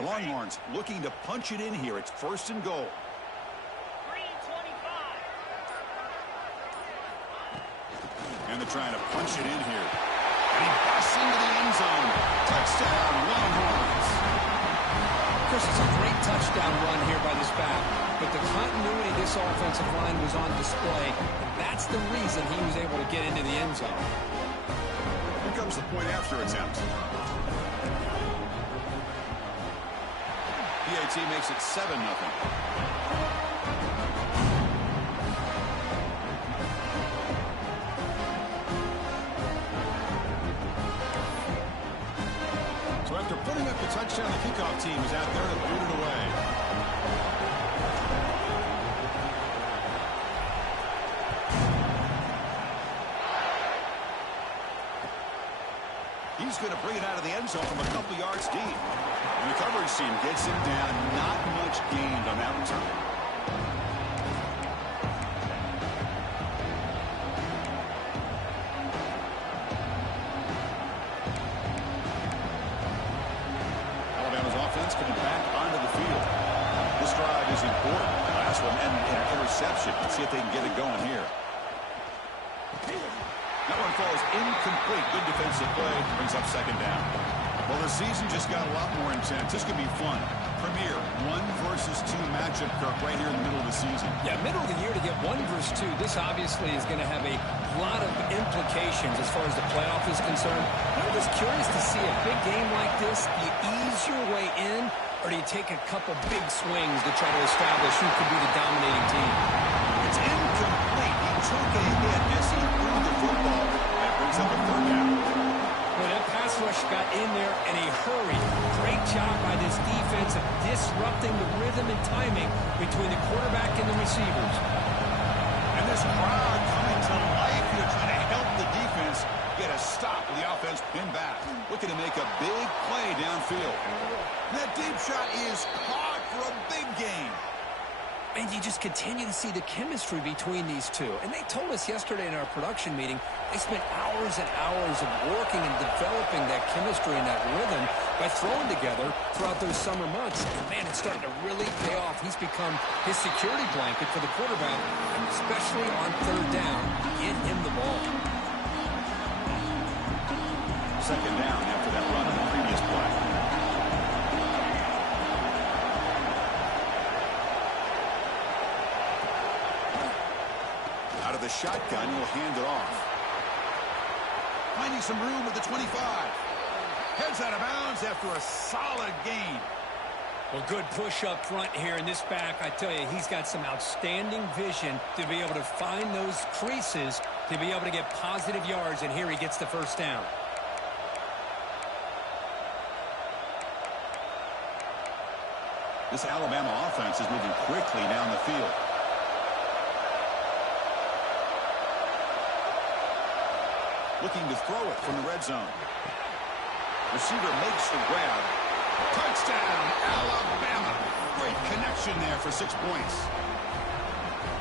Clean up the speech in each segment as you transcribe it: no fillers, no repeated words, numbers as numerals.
Longhorns looking to punch it in here. It's 1st and goal. And they're trying to punch it in here. And he busts into the end zone. Touchdown, Longhorns. Of course, it's a great touchdown run here by this back. But the continuity of this offensive line was on display. And that's the reason he was able to get into the end zone. Here comes the point after attempt. PAT makes it 7-0. So after putting up the touchdown, the kickoff team is out there to boot it away. He's going to bring it out of the end zone from a couple yards deep. And the coverage team gets him down. Not much gained on that return. Alabama's offense coming back onto the field. This drive is important. The last one ended in an interception. Let's see if they can get it going here. That one falls incomplete. Good defensive play. Brings up 2nd down. Well, the season just got a lot more intense. This could be fun. Premier 1 versus 2 matchup, Kirk, right here in the middle of the season. Yeah, middle of the year to get 1 versus 2. This obviously is going to have a lot of implications as far as the playoff is concerned. I'm just curious to see a big game like this. Do you ease your way in, or do you take a couple big swings to try to establish who could be the dominating team? It's incomplete. He took a hit as he threw the football. That brings up a 3rd down. Well, that pass rush got in there in a hurry. Great job by this defense of disrupting the rhythm and timing between the quarterback and the receivers. And this crowd coming to life here, trying to help the defense get a stop with the offense pinned back. Looking to make a big play downfield. That deep shot is caught for a big gain. And you just continue to see the chemistry between these two. And they told us yesterday in our production meeting, they spent hours and hours of working and developing that chemistry and that rhythm by throwing together throughout those summer months. And, man, it's starting to really pay off. He's become his security blanket for the quarterback, and especially on 3rd down, get him the ball. 2nd down after that run on the previous play. Out of the shotgun, he'll hand it off. Finding some room at the 25. Heads out of bounds after a solid gain. Well, good push up front here in this back. I tell you, he's got some outstanding vision to be able to find those creases, to be able to get positive yards, and here he gets the 1st down. This Alabama offense is moving quickly down the field. Looking to throw it from the red zone. Receiver makes the grab. Touchdown, Alabama. Great connection there for 6 points.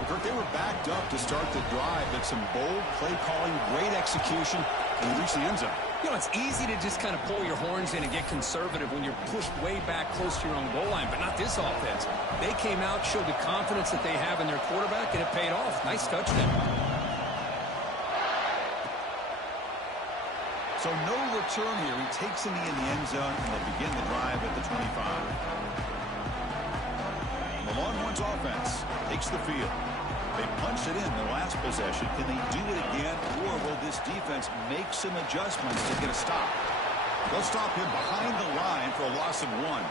Kirk, they were backed up to start the drive, but some bold play calling, great execution, and they reached the end zone. You know, it's easy to just kind of pull your horns in and get conservative when you're pushed way back close to your own goal line, but not this offense. They came out, showed the confidence that they have in their quarterback, and it paid off. Nice touchdown. So no return here. He takes him in the end zone, and they'll begin the drive at the 25. The Longhorns offense takes the field. They punched it in their last possession. Can they do it again, or will this defense make some adjustments to get a stop? They'll stop him behind the line for a loss of 1.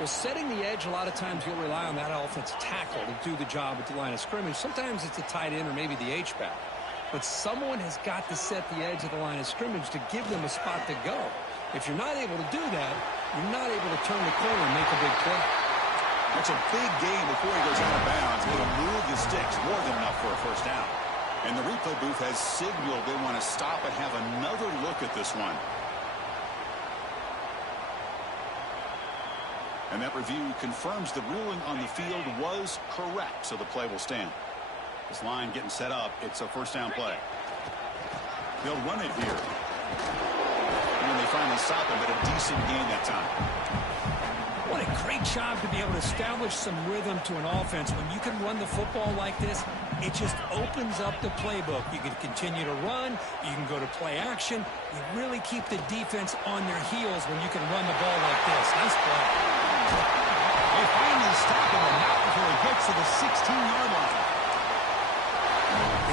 Well, setting the edge, a lot of times you'll rely on that offensive tackle to do the job at the line of scrimmage. Sometimes it's a tight end or maybe the H-back. But someone has got to set the edge of the line of scrimmage to give them a spot to go. If you're not able to do that, you're not able to turn the corner and make a big play. That's a big gain before he goes out of bounds. It'll move the sticks more than enough for a 1st down. And the replay booth has signaled they want to stop and have another look at this one. And that review confirms the ruling on the field was correct, so the play will stand. This line getting set up. It's a 1st down play. They'll run it here. And then they finally stop him, but a decent gain that time. job to be able to establish some rhythm to an offense. When you can run the football like this, it just opens up the playbook. You can continue to run. You can go to play action. You really keep the defense on their heels when you can run the ball like this. Nice play. They finally stop him not before he gets to the 16-yard line.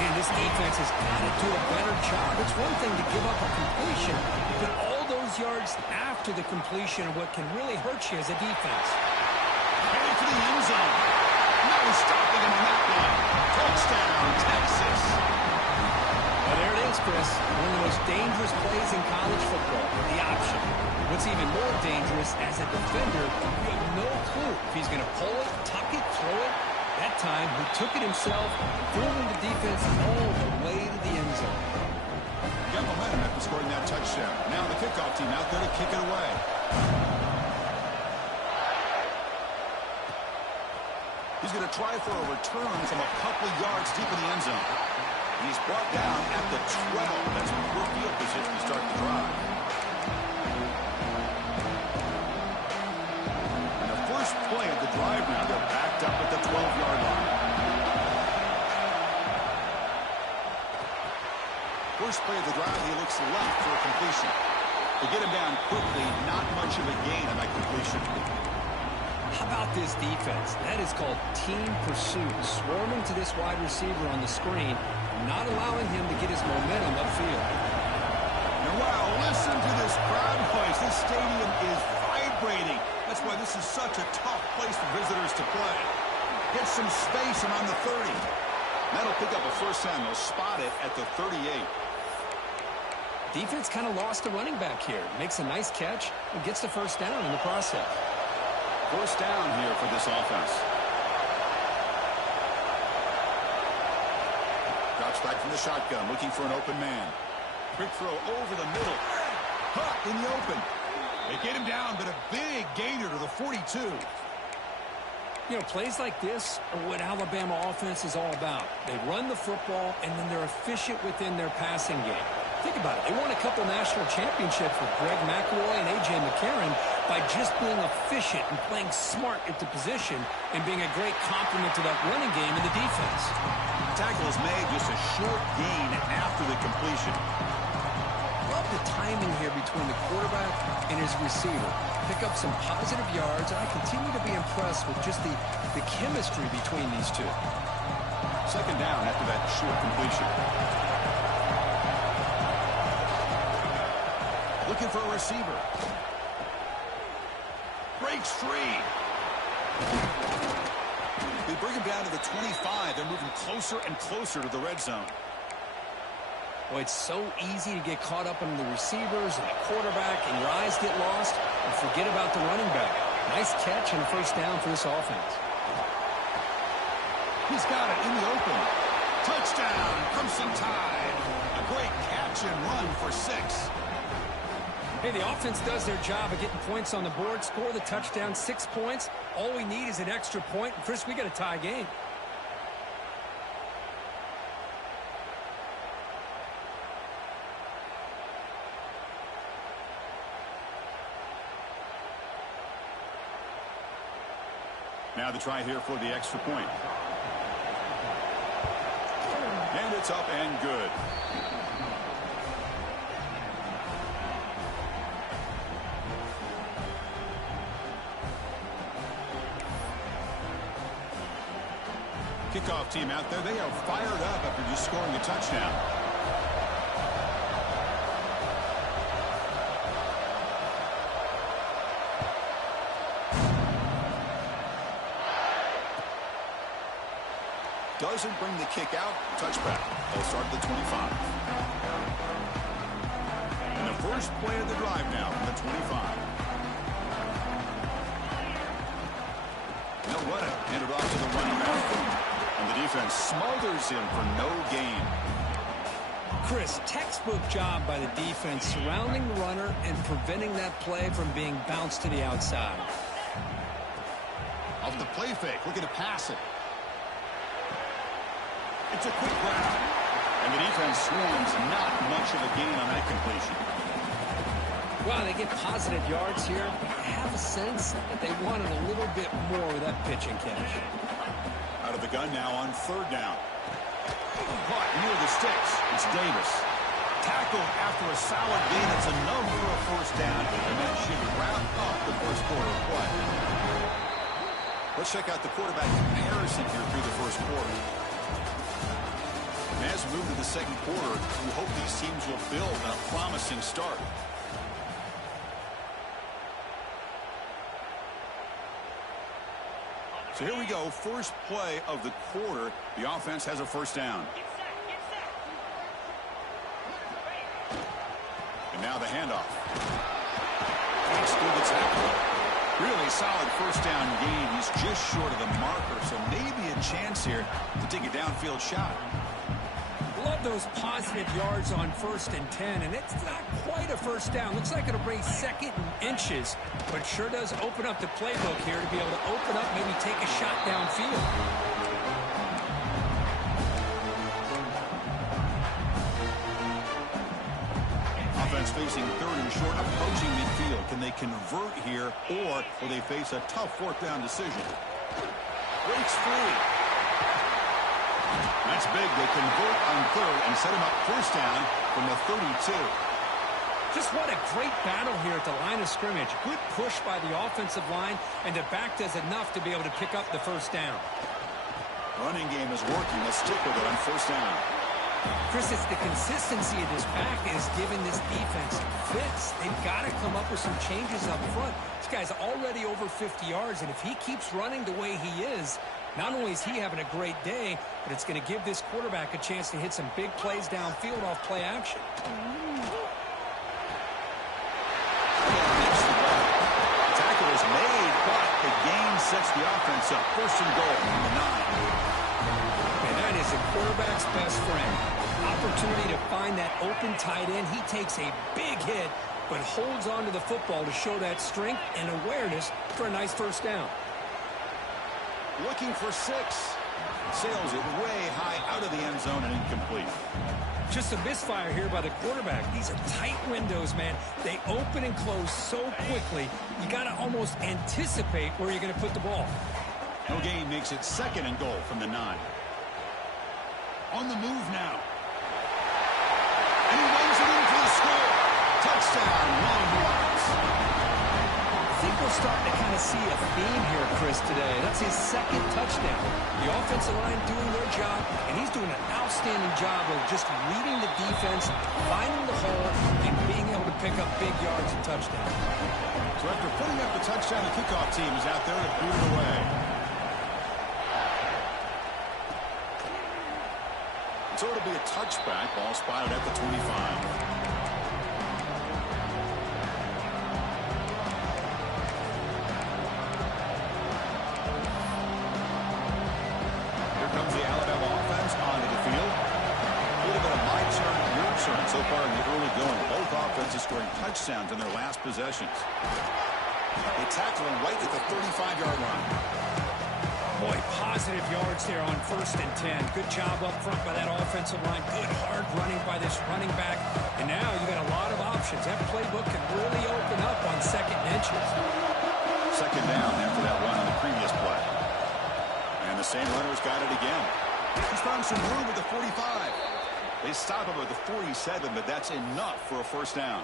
Man, this defense has got to do a better job. It's one thing to give up a completion, but all those yards after the completion are what can really hurt you as a defense. Headed for the end zone. No stopping him on that one. Touchdown, Texas. Well, there it is, Chris. One of the most dangerous plays in college football, the option. What's even more dangerous, as a defender, you have no clue if he's going to pull it, tuck it, throw it. That time, he took it himself, fooling the defense all the way to the end zone. Got momentum after scoring that touchdown. Now the kickoff team out there to kick it away. He's going to try for a return from a couple of yards deep in the end zone. He's brought down at the 12. That's poor field position to start the drive. And the first play of the drive now, they're backed up at the 12-yard line. First play of the drive, he looks left for a completion. To get him down quickly, not much of a gain on that completion. How about this defense? That is called team pursuit. Swarming to this wide receiver on the screen, not allowing him to get his momentum upfield. And wow, listen to this crowd noise. This stadium is vibrating. That's why this is such a tough place for visitors to play. Get some space around the 30. That'll pick up a first down. They'll spot it at the 38. Defense kind of lost the running back here. Makes a nice catch and gets the first down in the process. First down here for this offense. Drops back from the shotgun, looking for an open man. Quick throw over the middle. Huh, in the open. They get him down, but a big gainer to the 42. You know, plays like this are what Alabama offense is all about. They run the football, and then they're efficient within their passing game. Think about it. They won a couple national championships with Greg McElroy and A.J. McCarron by just being efficient and playing smart at the position and being a great complement to that running game in the defense. Tackle is made, just a short gain after the completion. Love the timing here between the quarterback and his receiver. Pick up some positive yards, and I continue to be impressed with just the chemistry between these two. Second down after that short completion. Looking for a receiver. Breaks free. They bring him down to the 25. They're moving closer and closer to the red zone. Well, it's so easy to get caught up in the receivers and the quarterback, and your eyes get lost and forget about the running back. Nice catch and a first down for this offense. He's got it in the open. Touchdown, Crimson Tide. A great catch and run for 6. Hey, the offense does their job of getting points on the board, score the touchdown, 6 points. All we need is an extra point. And Chris, we got a tie game. Now the try here for the extra point. And it's up and good. Kickoff team out there, they are fired up after just scoring a touchdown. Doesn't bring the kick out. Touchback. They'll start at the 25. And the first play of the drive now from the 25. They'll run it. Hand it off to the running back. And the defense smothers him for no gain. Chris, textbook job by the defense surrounding the runner and preventing that play from being bounced to the outside. Off the play fake, looking to pass it. It's a quick grab. And the defense swarms, not much of a gain on that completion. Well, they get positive yards here, but I have a sense that they wanted a little bit more with that pitch and catch. Out of the gun now on third down. Caught near the sticks. It's Davis. Tackled after a solid gain. It's enough for a first down, and that should wrap up the first quarter of play. Let's check out the quarterback comparison here through the first quarter. And as we move to the second quarter, we hope these teams will build on a promising start. So here we go, first play of the quarter. The offense has a first down. And now the handoff. Takes through the tackle. Really solid first down gain. He's just short of the marker, so maybe a chance here to take a downfield shot. Love those positive yards on 1st and 10, and it's not quite a first down. Looks like it'll bring second and inches, but sure does open up the playbook here to be able to open up, maybe take a shot downfield. Offense facing third and short, approaching midfield. Can they convert here, or will they face a tough fourth down decision? Breaks free. That's big. They convert on third and set him up first down from the 32. Just what a great battle here at the line of scrimmage. Good push by the offensive line, and the back does enough to be able to pick up the first down. Running game is working. Let's stick with it on first down. Chris, it's the consistency of this back that is giving this defense fits. They've got to come up with some changes up front. This guy's already over 50 yards, and if he keeps running the way he is, not only is he having a great day, but it's going to give this quarterback a chance to hit some big plays downfield off play action. Tackle is made, but the gain sets the offense up. First and goal from the 9. And that is a quarterback's best friend. Opportunity to find that open tight end. He takes a big hit, but holds on to the football to show that strength and awareness for a nice first down. Looking for 6. Sails it way high out of the end zone and incomplete. Just a misfire here by the quarterback. These are tight windows, man. They open and close so quickly, you got to almost anticipate where you're going to put the ball. No gain makes it second and goal from the 9. On the move now. And he runs it in for the score. Touchdown, long blocks. I think we're starting to kind of see a theme here, Chris, today. That's his second touchdown. The offensive line doing their job, and he's doing an outstanding job of just reading the defense, finding the hole, and being able to pick up big yards and touchdowns. So after putting up the touchdown, the kickoff team is out there to boot it away. So it'll be a touchback. Ball spotted at the 25. So far in the early going, both offenses scoring touchdowns in their last possessions. They tackle him right at the 35-yard line. Boy, positive yards there on 1st and 10. Good job up front by that offensive line. Good hard running by this running back. And now you got a lot of options. That playbook can really open up on second and inches. Second down after that run on the previous play. And the same runner's got it again. He's found some room with the 45. They stop him at the 47, but that's enough for a first down.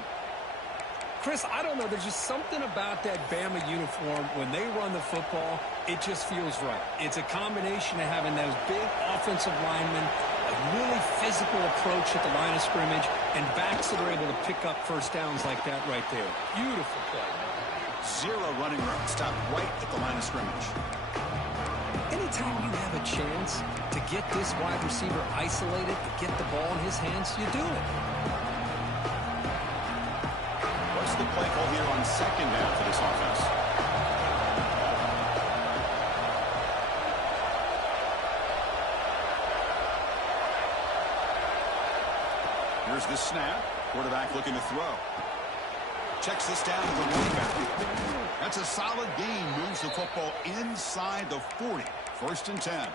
Chris, I don't know. There's just something about that Bama uniform. When they run the football, it just feels right. It's a combination of having those big offensive linemen, a really physical approach at the line of scrimmage, and backs that are able to pick up first downs like that right there. Beautiful play. 0 running room. Stopped right at the line of scrimmage. Anytime you have a chance to get this wide receiver isolated, to get the ball in his hands, you do it. What's the play call here on second down for this offense? Here's the snap. Quarterback looking to throw. Checks this down to the running back. That's a solid gain. Moves the football inside the 40. 1st and 10.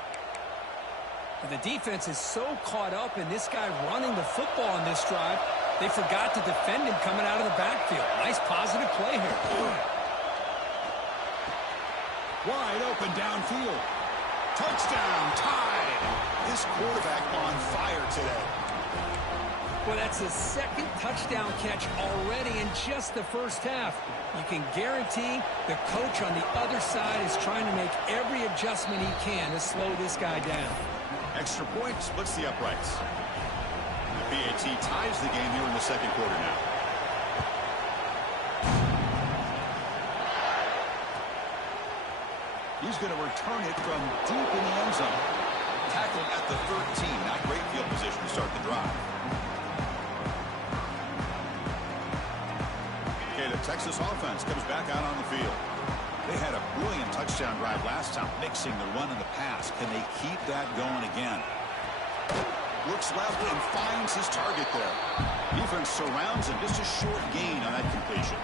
The defense is so caught up in this guy running the football on this drive, They forgot to defend him coming out of the backfield. Nice positive play here. Wide open downfield. Touchdown, tied. This quarterback on fire today. Well, that's his second touchdown catch already in just the first half. You can guarantee the coach on the other side is trying to make every adjustment he can to slow this guy down. Extra point splits the uprights. The PAT ties the game here in the second quarter now. He's going to return it from deep in the end zone. Tackled at the 13. Not great field position to start the drive. Okay, the Texas offense comes back out on the field. They had a brilliant touchdown drive last time, mixing the run and the pass. Can they keep that going again? Looks left and finds his target there. Defense surrounds him. Just a short gain on that completion.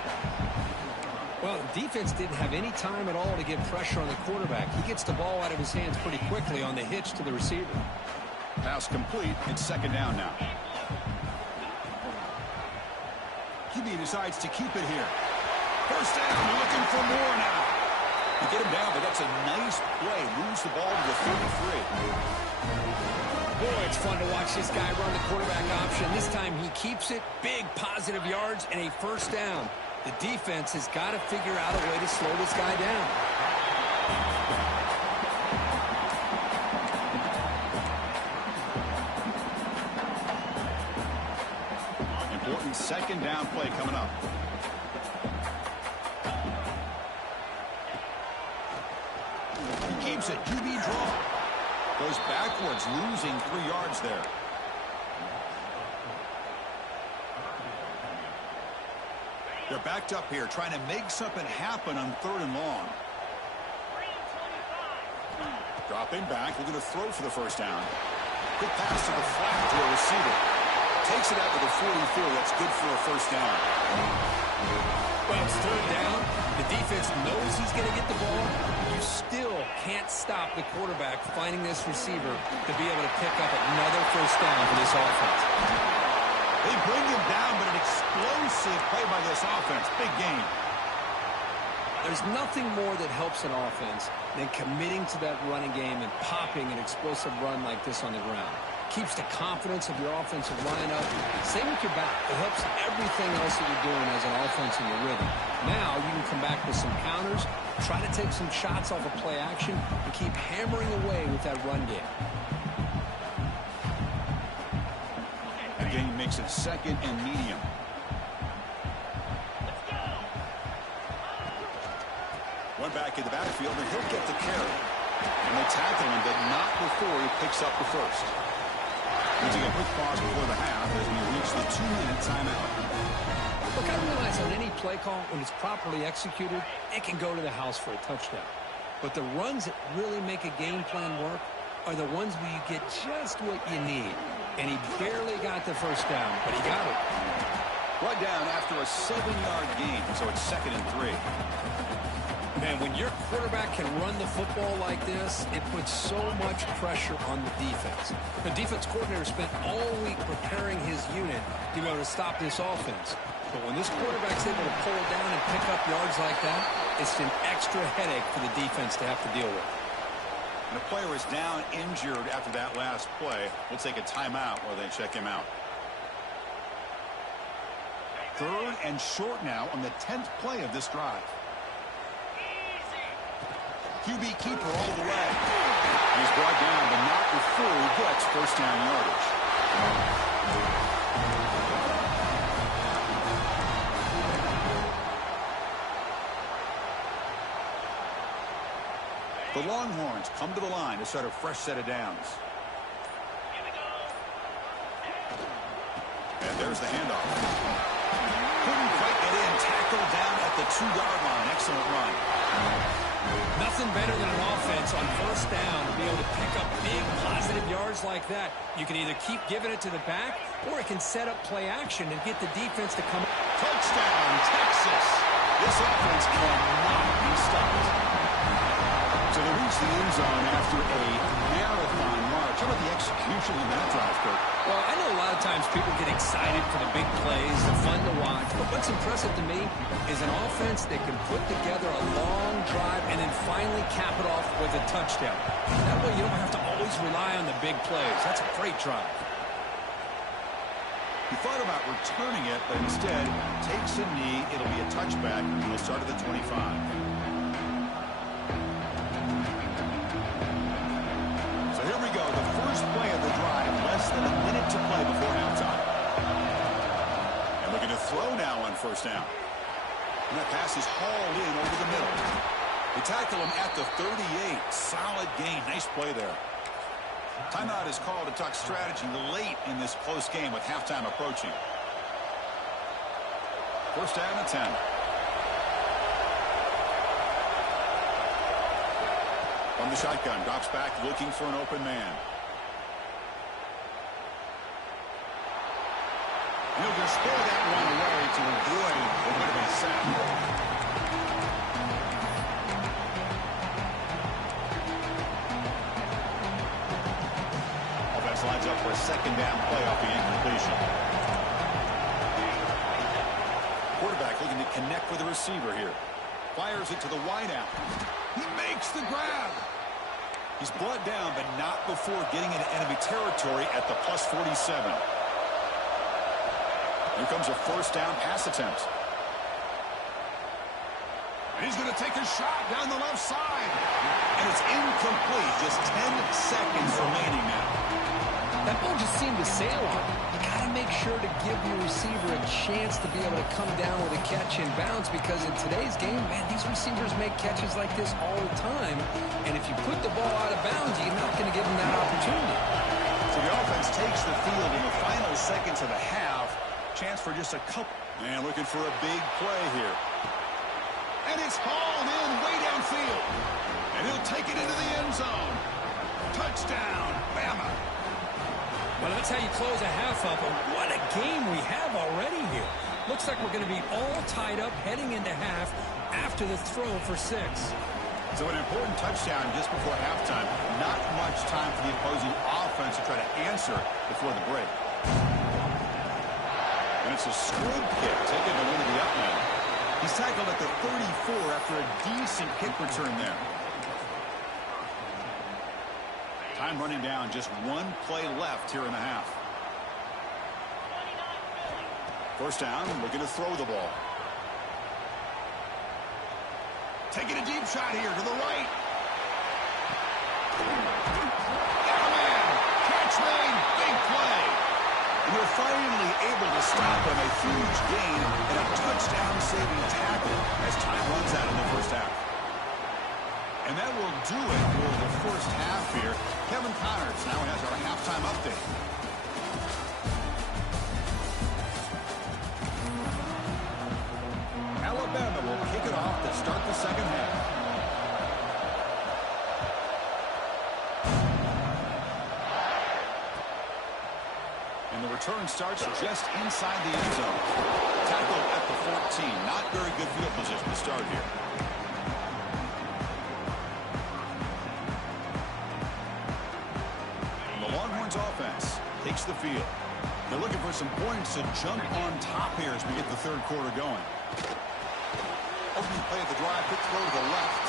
Well, the defense didn't have any time at all to get pressure on the quarterback. He gets the ball out of his hands pretty quickly on the hitch to the receiver. Pass complete. It's second down now. QB decides to keep it here. First down, looking for more now. You get him down, but that's a nice play. Moves the ball to the 33. Boy, it's fun to watch this guy run the quarterback option. This time he keeps it. Big positive yards and a first down. The defense has got to figure out a way to slow this guy down. Important second down play coming up. He keeps it. QB draw. Goes backwards, losing 3 yards there. They're backed up here, trying to make something happen on 3rd and long. Dropping back, looking to throw for the first down. Good pass to the flat to a receiver. Takes it out to the 44. That's good for a first down. Well, it's 3rd down. The defense knows he's going to get the ball. You still can't stop the quarterback finding this receiver to be able to pick up another first down for this offense. They bring him down, but an explosive play by this offense. Big game. There's nothing more that helps an offense than committing to that running game and popping an explosive run like this on the ground. Keeps the confidence of your offensive line up. Same with your back. It helps everything else that you're doing as an offense in your rhythm. Now you can come back with some counters, try to take some shots off of play action, and keep hammering away with that run game. The game makes it second and medium. One back in the backfield, and he'll get the carry. And they tackle him, but not before he picks up the first. We'll take a quick pause before the half as we reach the 2-minute timeout. Look, I realize on any play call, when it's properly executed, it can go to the house for a touchdown. But the runs that really make a game plan work are the ones where you get just what you need. And he barely got the first down, but he got it. Brought down after a 7-yard gain, so it's 2nd and 3. Man, when your quarterback can run the football like this, it puts so much pressure on the defense. The defense coordinator spent all week preparing his unit to be able to stop this offense. But when this quarterback's able to pull it down and pick up yards like that, it's an extra headache for the defense to have to deal with. And a player is down injured after that last play. We'll take a timeout while they check him out. 3rd and short now on the 10th play of this drive. QB keeper all the way. He's brought down, but not before he gets first down yardage. The Longhorns come to the line to start a fresh set of downs. And there's the handoff. Couldn't quite get in. Tackled down at the 2-yard line. Excellent run. Nothing better than an offense on first down to be able to pick up big positive yards like that. You can either keep giving it to the back, or it can set up play action and get the defense to come. Touchdown, Texas. This offense cannot be stopped. So they reach the end zone after a marathon march. How about the execution in that drive, Kurt? Well, I know a lot of times people get excited for the big plays, they're fun to watch, but what's impressive to me is an offense that can put together a long drive and then finally cap it off with a touchdown. That way you don't have to always rely on the big plays. That's a great drive. He thought about returning it, but instead takes a knee. It'll be a touchback, and he'll start at the 25. So here we go, the first play of the drive, less than a minute to play before halftime. And looking to throw now on first down. And that pass is hauled in over the middle. They tackle him at the 38. Solid gain. Nice play there. Timeout is called to talk strategy late in this close game with halftime approaching. First down and 10. From the shotgun, drops back looking for an open man. And he'll just throw that one away to avoid what would have been a sack. Lines up for a second down play off the incompletion. Quarterback looking to connect with the receiver here. Fires it to the wideout. He makes the grab. He's brought down, but not before getting into enemy territory at the plus 47. Here comes a first down pass attempt. And he's going to take a shot down the left side. And it's incomplete. Just 10 seconds remaining now. That ball just seemed to sail on. You got to make sure to give your receiver a chance to be able to come down with a catch and bounce, because in today's game, man, these receivers make catches like this all the time. And if you put the ball out of bounds, you're not going to give them that opportunity. So the offense takes the field in the final seconds of the half. Chance for just a couple. Man, looking for a big play here. And it's hauled in way downfield. And he'll take it into the end zone. Touchdown, Bama. Well, that's how you close a half up. And what a game we have already here. Looks like we're going to be all tied up heading into half after the throw for 6. So an important touchdown just before halftime. Not much time for the opposing offense to try to answer before the break. And it's a squib kick taken to into the upland. He's tackled at the 34 after a decent kick return there. Time running down, just one play left here in the half. First down, looking to throw the ball. Taking a deep shot here to the right. Got a man. Catch made. Big play. And they're finally able to stop him. A huge gain and a touchdown-saving tackle as time runs out in the first half. And that will do it for the first half here. Kevin Connors now has our halftime update. Alabama will kick it off to start the second half. And the return starts just inside the end zone. Tackled at the 14. Not very good field position to start here. Offense takes the field. They're looking for some points to jump on top here as we get the third quarter going. Opening play of the drive, quick throw to the left.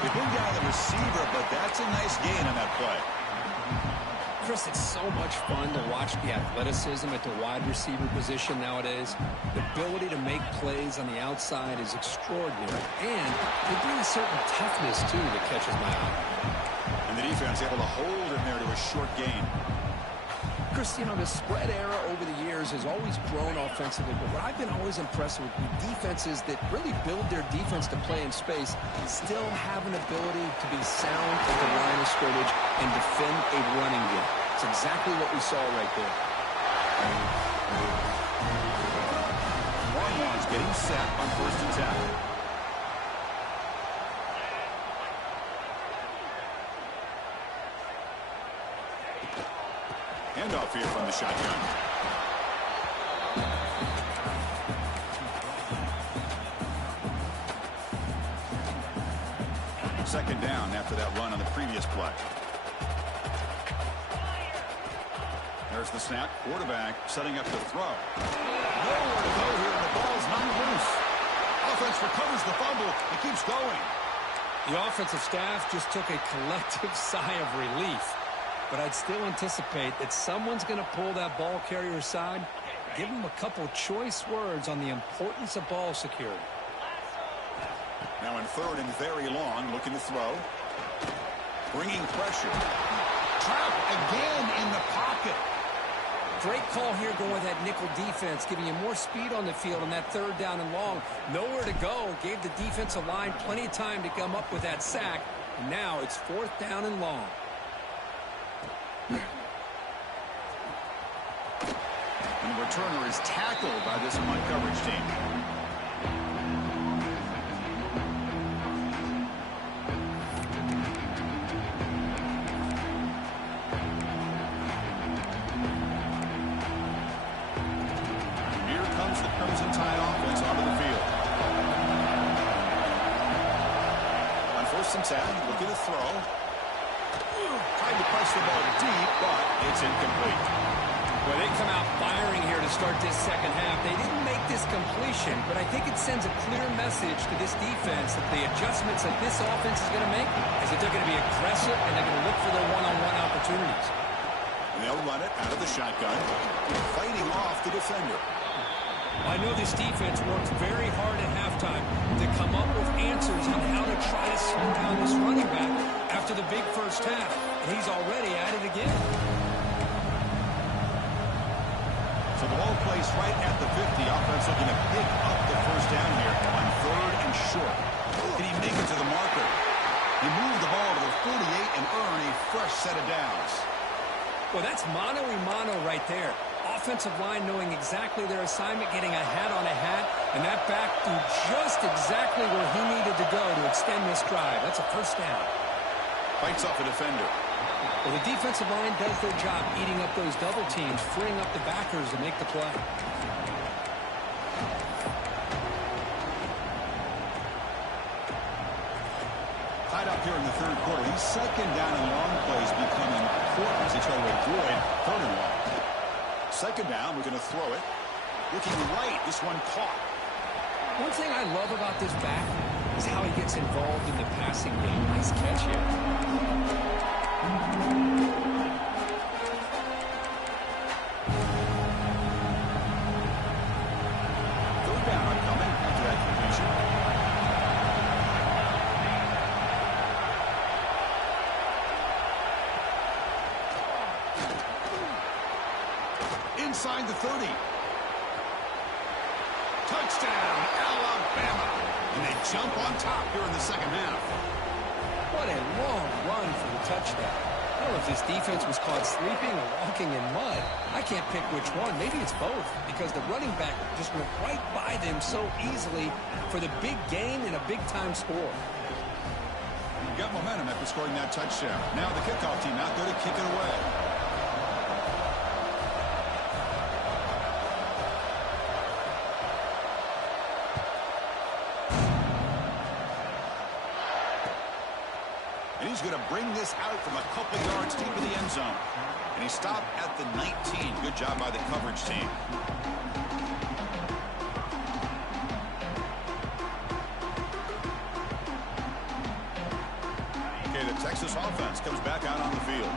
They bring down the receiver, but that's a nice gain on that play. Chris, it's so much fun to watch the athleticism at the wide receiver position nowadays. The ability to make plays on the outside is extraordinary. And they bring a certain toughness, too, that catches my eye. And the defense able to hold in there to a short gain. Chris, you know, the spread era over the years has always grown offensively, but what I've been always impressed with defenses that really build their defense to play in space still have an ability to be sound at the line of scrimmage and defend a running game. It's exactly what we saw right there. Longhorns getting set on first and 10. Handoff here from the shotgun. Second down after that run on the previous play. There's the snap. Quarterback setting up to throw. Nowhere to go here, and the ball's not loose. Offense recovers the fumble and keeps going. The offensive staff just took a collective sigh of relief. But I'd still anticipate that someone's going to pull that ball carrier aside, give him a couple choice words on the importance of ball security. Now in third and very long, looking to throw. Bringing pressure. Trapped again in the pocket. Great call here going with that nickel defense, giving you more speed on the field on that third down and long. Nowhere to go. Gave the defensive line plenty of time to come up with that sack. And now it's fourth down and long. And the returner is tackled by this punt coverage team. Looking to throw. Trying to press the ball deep, but it's incomplete. Well, they come out firing here to start this second half. They didn't make this completion, but I think it sends a clear message to this defense that the adjustments that this offense is going to make is that they're going to be aggressive and they're going to look for their one-on-one opportunities. And they'll run it out of the shotgun, fighting off the defender. I know this defense worked very hard at halftime to come up with answers on how to try to slow down this running back after the big first half. And he's already at it again. So the ball placed right at the 50. Offense looking to pick up the first down here on third and short. Can he make it to the marker? He moved the ball to the 48 and earn a fresh set of downs. Well, that's mano-a-mano right there. Offensive line knowing exactly their assignment, getting a hat on a hat, and that back threw just exactly where he needed to go to extend this drive. That's a first down. Fights off a defender. Well, the defensive line does their job eating up those double teams, freeing up the backers to make the play. Tied up here in the third quarter. These second down and long plays become important as they try to avoid third and long. Second down, we're going to throw it. Looking right, this one caught. One thing I love about this back is how he gets involved in the passing game. Nice catch here. Third down coming after that completion. Inside the 30. Touchdown, Alabama. And they jump on top here in the second half. What a long run for the touchdown. I don't know if this defense was caught sleeping or walking in mud. I can't pick which one. Maybe it's both, because the running back just went right by them so easily for the big gain and a big-time score. Got momentum after scoring that touchdown. Now the kickoff team out there to kick it away. And he's going to bring this out from a couple yards deep in the end zone. And he stopped at the 19. Good job by the coverage team. Okay, the Texas offense comes back out on the field.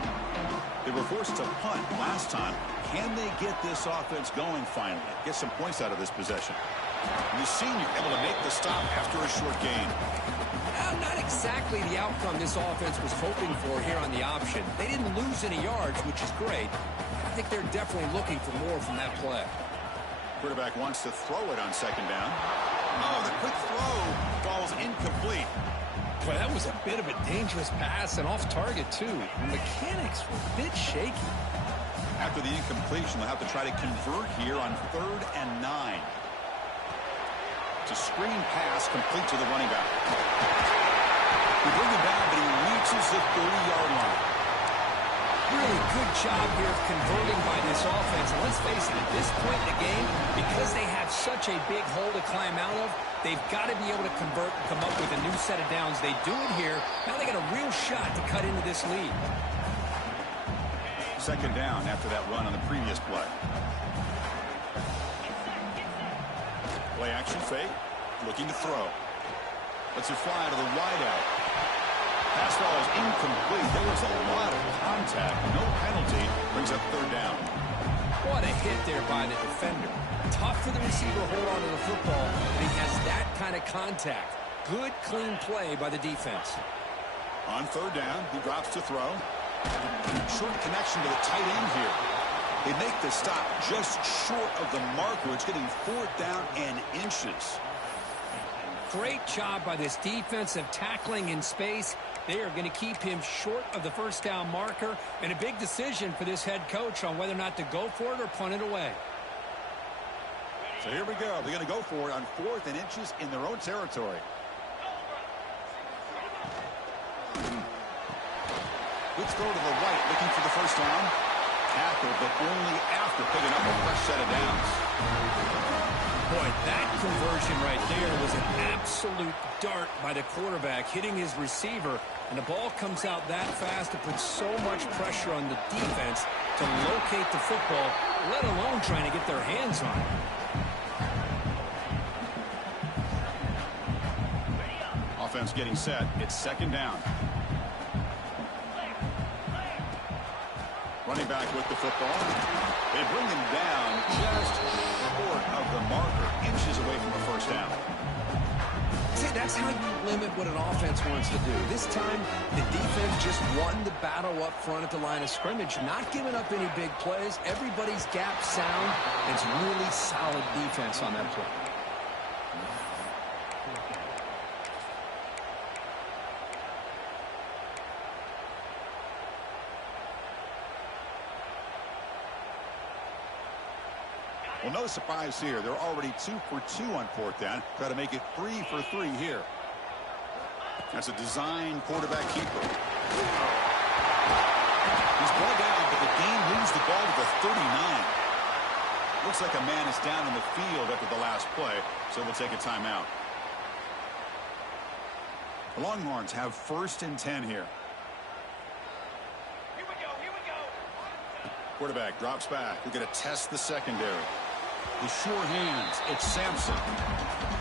They were forced to punt last time. Can they get this offense going finally? Get some points out of this possession. And the senior able to make the stop after a short gain. Not exactly the outcome this offense was hoping for here on the option. They didn't lose any yards, which is great. I think they're definitely looking for more from that play. Quarterback wants to throw it on second down. Oh, the quick throw falls incomplete. Boy, that was a bit of a dangerous pass and off target, too. The mechanics were a bit shaky. After the incompletion, they'll have to try to convert here on 3rd and 9. It's a screen pass complete to the running back. He brings it down, but he reaches the 30-yard line. Really good job here of converting by this offense. And let's face it, at this point in the game, because they have such a big hole to climb out of, they've got to be able to convert and come up with a new set of downs. They do it here. Now they got a real shot to cut into this lead. Second down after that run on the previous play. Play action fake. Looking to throw. Lets it fly to the wideout. Pass ball is incomplete. There was a lot of contact. No penalty. Brings up third down. What a hit there by the defender. Tough for the receiver to hold on to the football, but he has that kind of contact. Good, clean play by the defense. On third down, he drops to throw. Short connection to the tight end here. They make the stop just short of the marker. It's getting fourth down and inches. Great job by this defensive tackling in space. They are going to keep him short of the first down marker, and a big decision for this head coach on whether or not to go for it or punt it away. So here we go. They're going to go for it on fourth and inches in their own territory. Good throw to the right, looking for the first down. Tackle, but only after picking up a fresh set of downs. Boy, that conversion right there was an absolute dart by the quarterback, hitting his receiver, and the ball comes out that fast. It puts so much pressure on the defense to locate the football, let alone trying to get their hands on it. Offense getting set. It's second down. Running back with the football. They bring him down just short of the marker, inches away from a first down. See, that's how you limit what an offense wants to do. This time, the defense just won the battle up front at the line of scrimmage, not giving up any big plays. Everybody's gap sound. It's really solid defense on that play. Well, no surprise here. They're already 2 for 2 on fourth down. Try to make it 3 for 3 here. That's a design quarterback keeper. He's brought down, but the game moves the ball to the 39. Looks like a man is down in the field after the last play, so we'll take a timeout. The Longhorns have first and 10 here. Here we go. Quarterback drops back. We're going to test the secondary. The sure hands. It's Sampson.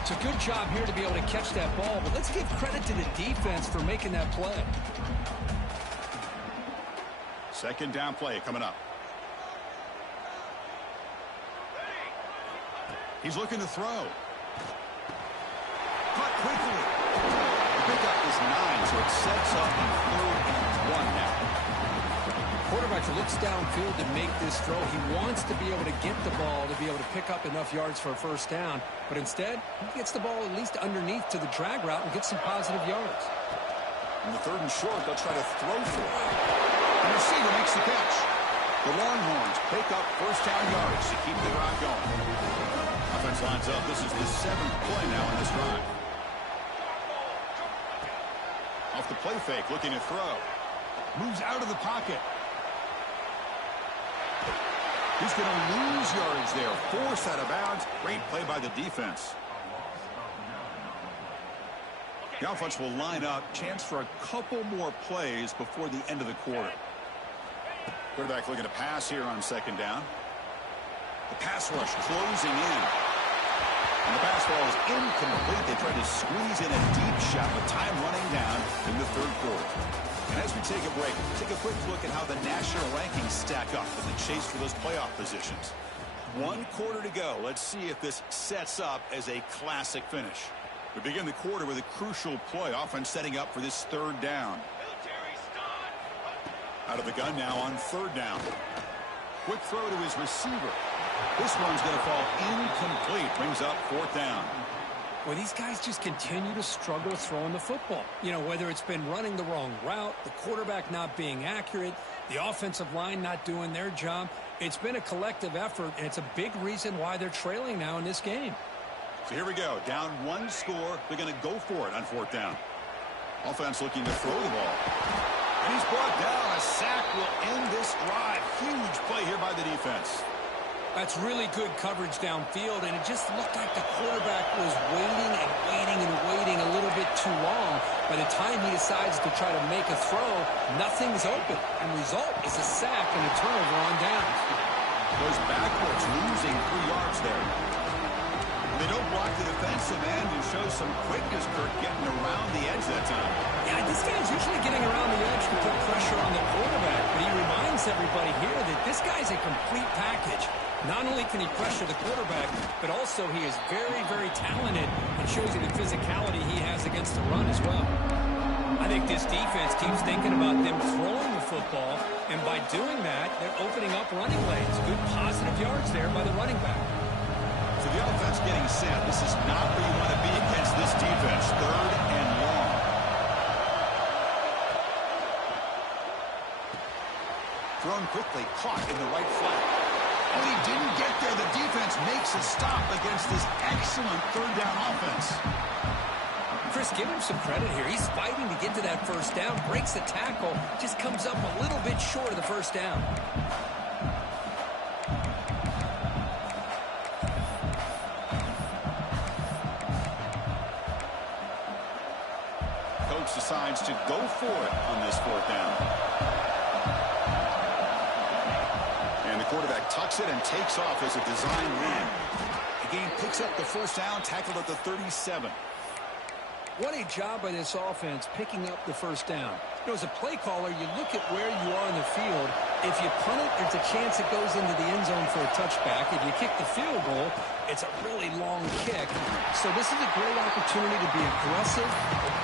It's a good job here to be able to catch that ball, but let's give credit to the defense for making that play. Second down play coming up. He's looking to throw. Caught quickly. The pickup is 9, so it sets up in 3rd and 1 now. Quarterback looks downfield to make this throw. He wants to be able to get the ball to be able to pick up enough yards for a first down, but instead, he gets the ball at least underneath to the drag route and gets some positive yards. In the 3rd and short, they'll try to throw for it. The receiver makes the catch. The Longhorns pick up first down yards to keep the drive going. Offense lines up. This is the 7th play now in this drive. Off the play fake, looking to throw. Moves out of the pocket. He's going to lose yards there. Forced out of bounds. Great play by the defense. The offense will line up. Chance for a couple more plays before the end of the quarter. Quarterback looking to pass here on second down. The pass rush closing in. And the pass ball is incomplete. They tried to squeeze in a deep shot, but time running down in the 3rd quarter. And as we take a break, take a quick look at how the national rankings stack up in the chase for those playoff positions. 1 quarter to go. Let's see if this sets up as a classic finish. We begin the quarter with a crucial play. Offense setting up for this 3rd down. Out of the gun now on 3rd down. Quick throw to his receiver. This one's going to fall incomplete. Brings up 4th down. Well, these guys just continue to struggle throwing the football. You know, whether it's been running the wrong route, the quarterback not being accurate, the offensive line not doing their job. It's been a collective effort, and it's a big reason why they're trailing now in this game. So here we go. Down 1 score. They're going to go for it on 4th down. Offense looking to throw the ball. He's brought down. A sack will end this drive. Huge play here by the defense. That's really good coverage downfield, and it just looked like the quarterback was waiting and waiting and waiting a little bit too long. By the time he decides to try to make a throw, nothing's open. And the result is a sack and a turnover on downs. Goes backwards, losing 3 yards there. They don't block the defensive end and show some quickness, Kirk, getting around the edge that time. Yeah, this guy's usually getting around the edge to put pressure on the quarterback, but he reminds everybody here that this guy's a complete package. Not only can he pressure the quarterback, but also he is very, very talented and shows you the physicality he has against the run as well. I think this defense keeps thinking about them throwing the football, and by doing that, they're opening up running lanes. Good positive yards there by the running back. So the offense getting set. This is not where you want to be against this defense. 3rd and long. Thrown quickly, caught in the right flat. When he didn't get there, the defense makes a stop against this excellent 3rd down offense. Chris, give him some credit here. He's fighting to get to that first down, breaks the tackle, just comes up a little bit short of the first down. Coach decides to go for it on this 4th down. And the quarterback tucks it and takes off as a design run. The game picks up the first down, tackled at the 37. What a job by this offense picking up the first down. You know, as a play caller, you look at where you are in the field. If you punt it, there's a chance it goes into the end zone for a touchback. If you kick the field goal, it's a really long kick. So this is a great opportunity to be aggressive,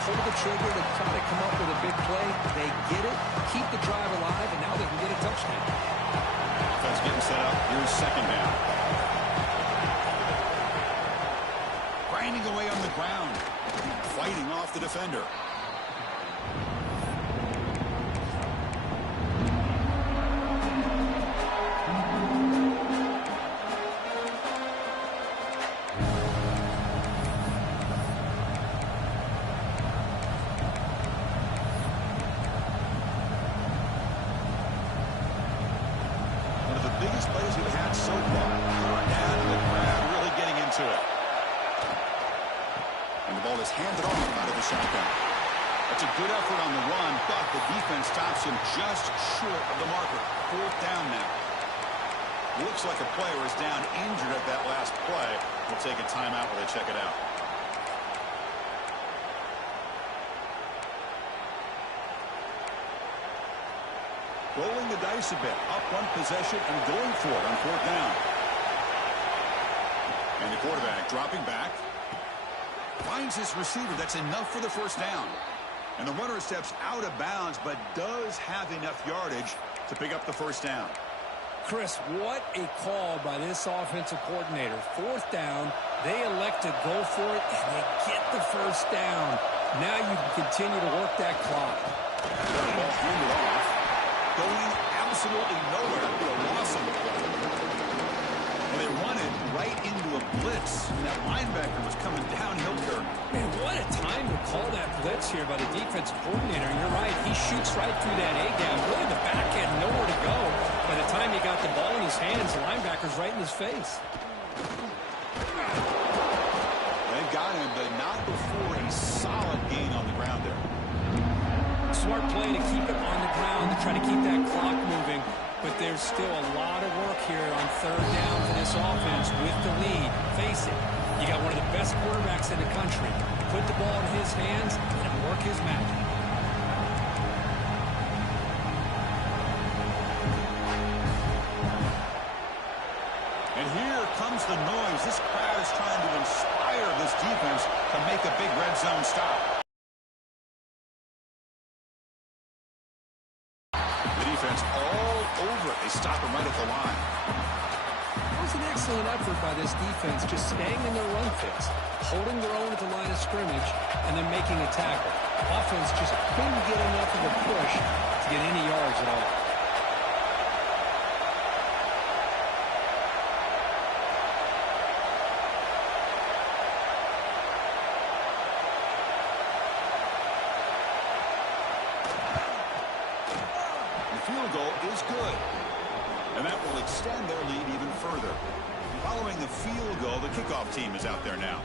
pull the trigger to try to come up with a big play. They get it, keep the drive alive, and now they can get a touchdown. Offense getting set up. Here's 2nd down. Grinding away on the ground. Fighting off the defender. One of the biggest plays we've had so far. Third down and the crowd really getting into it. And the ball is handed off out of the shotgun. That's a good effort on the run, but the defense stops him just short of the marker. 4th down now. Looks like a player is down injured at that last play. We'll take a timeout while they check it out. Rolling the dice a bit. Up one possession and going for it on 4th down. And the quarterback dropping back. Finds his receiver. That's enough for the first down. And the runner steps out of bounds, but does have enough yardage to pick up the first down. Chris, what a call by this offensive coordinator. 4th down, they elect to go for it, and they get the first down. Now you can continue to work that clock. Ball handed off. Going absolutely nowhere. That'd be a loss on the play. Well, they run it right into a blitz. And that linebacker was coming downhill, Kirk. Man, what a time to call that blitz here by the defensive coordinator. And you're right, he shoots right through that A-gap. Really the back end, nowhere to go. By the time he got the ball in his hands, the linebacker's right in his face. They've got him, but not before a solid gain on the ground there. Smart play to keep it on the ground, to try to keep that clock moving. But there's still a lot of work here on 3rd down for this offense with the lead. Face it, you got one of the best quarterbacks in the country. Put the ball in his hands and work his magic. And here comes the noise. This crowd is trying to inspire this defense to make a big red zone stop. The defense all over it. They stop him right at the line. That was an excellent effort by this defense, just staying in their run fits, holding their own at the line of scrimmage, and then making a tackle. Offense just couldn't get enough of a push to get any yards at all. goal is good. And that will extend their lead even further. Following the field goal, the kickoff team is out there now.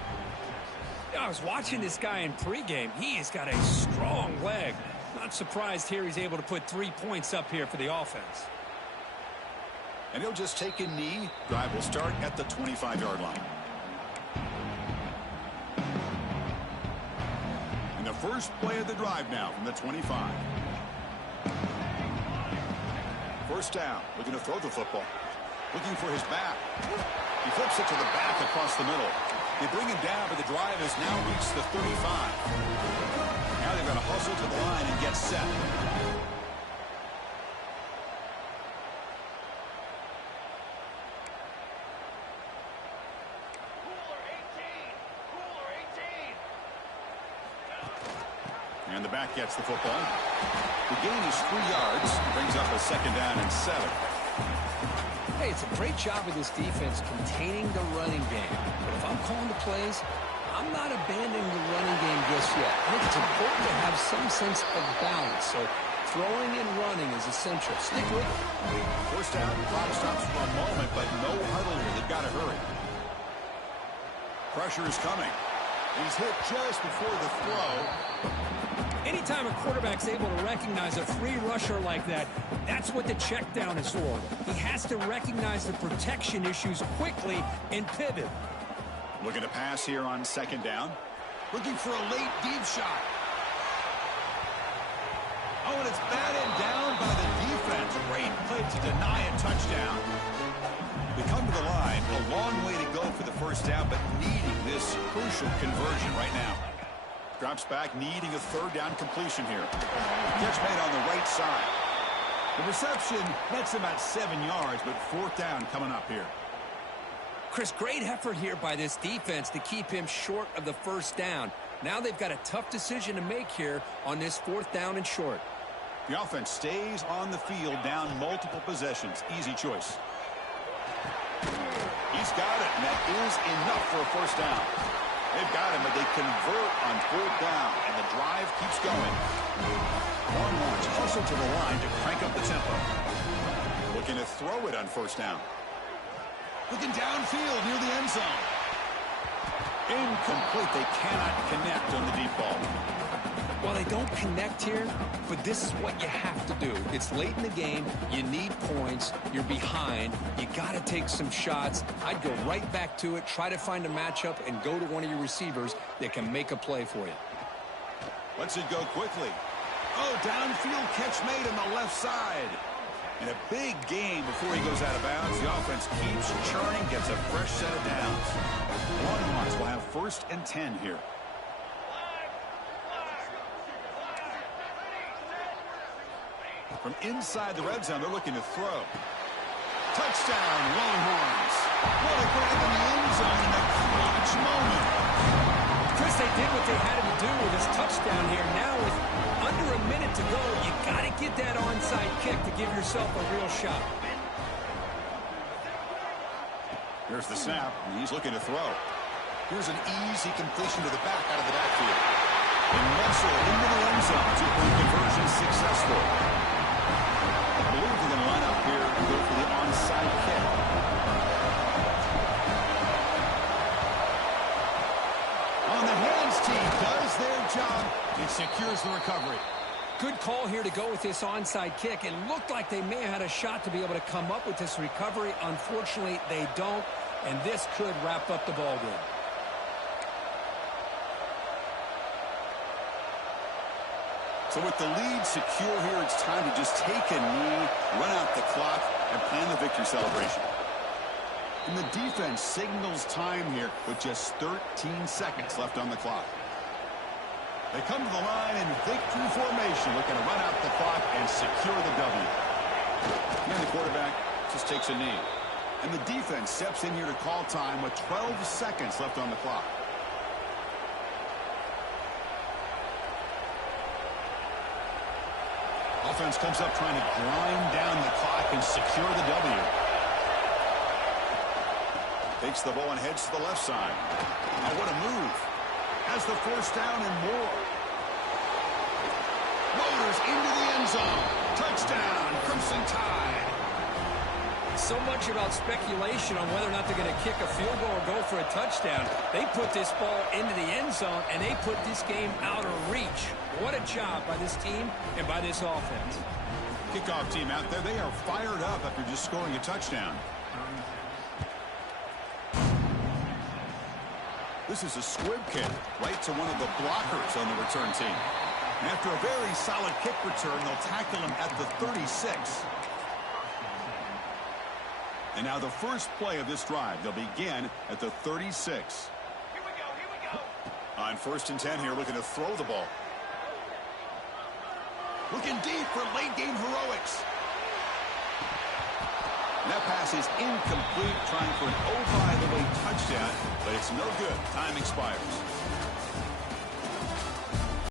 I was watching this guy in pregame. He has got a strong leg. Not surprised here he's able to put 3 points up here for the offense. And he'll just take a knee. Drive will start at the 25-yard line. And the first play of the drive now from the 25. First down, looking to throw the football. Looking for his back. He flips it to the back across the middle. They bring him down, but the drive has now reached the 35. Now they've got to hustle to the line and get set. And the back gets the football. The gain is 3 yards. Brings up a second down and 7. Hey, it's a great job of this defense containing the running game. But if I'm calling the plays, I'm not abandoning the running game just yet. I think it's important to have some sense of balance. So throwing and running is essential. Stick with it. First down, clock stops for a moment, but no huddle here. They've got to hurry. Pressure is coming. He's hit just before the throw. Anytime a quarterback's able to recognize a free rusher like that, that's what the check down is for. He has to recognize the protection issues quickly and pivot. Looking to pass here on second down. Looking for a late deep shot. Oh, and it's batted down by the defense. Great play to deny a touchdown. They come to the line. A long way to go for the first down, but needing this crucial conversion right now. Drops back, needing a third down completion here. Catch made on the right side. The reception nets him at 7 yards, but fourth down coming up here. Chris, great effort here by this defense to keep him short of the first down. Now they've got a tough decision to make here on this fourth down and short. The offense stays on the field down multiple possessions. Easy choice. He's got it, and that is enough for a first down. They've got him, but they convert on fourth down, and the drive keeps going. Long launch, hustle to the line to crank up the tempo. Looking to throw it on first down. Looking downfield near the end zone. Incomplete. They cannot connect on the deep ball. Well, they don't connect here, but this is what you have to do. It's late in the game. You need points. You're behind. You got to take some shots. I'd go right back to it, try to find a matchup, and go to one of your receivers that can make a play for you. Lets it go quickly. Oh, downfield catch made on the left side. And a big gain before he goes out of bounds. The offense keeps churning, gets a fresh set of downs. Longhorns will have 1st and 10 here. From inside the red zone, they're looking to throw. Touchdown, Longhorns. What a grab in the end zone in the clutch moment. Chris, they did what they had to do with this touchdown here. Now with under a minute to go, you got to get that onside kick to give yourself a real shot. Here's the snap, and he's looking to throw. Here's an easy completion to the back out of the backfield. And muscle into the end zone. 2-point conversion successful. I believe they're going to line up here and go for the onside kick. On the hands team does their job. It secures the recovery. Good call here to go with this onside kick. It looked like they may have had a shot to be able to come up with this recovery. Unfortunately, they don't, and this could wrap up the ball game. So with the lead secure here, it's time to just take a knee, run out the clock, and plan the victory celebration. And the defense signals time here with just 13 seconds left on the clock. They come to the line in victory formation, looking to run out the clock and secure the W. And the quarterback just takes a knee. And the defense steps in here to call time with 12 seconds left on the clock. Offense comes up trying to grind down the clock and secure the W. Takes the ball and heads to the left side. Now what a move. Has the first down and more. Motors into the end zone. Touchdown, Crimson Tide. So much about speculation on whether or not they're going to kick a field goal or go for a touchdown. They put this ball into the end zone, and they put this game out of reach. What a job by this team and by this offense. Kickoff team out there, they are fired up after just scoring a touchdown. This is a squib kick right to one of the blockers on the return team. After a very solid kick return, they'll tackle him at the 36. And now the first play of this drive, they'll begin at the 36. Here we go. On 1st and 10 here, looking to throw the ball. Looking deep for late-game heroics. That pass is incomplete, trying for an oh-by-the-way touchdown, but it's no good. Time expires.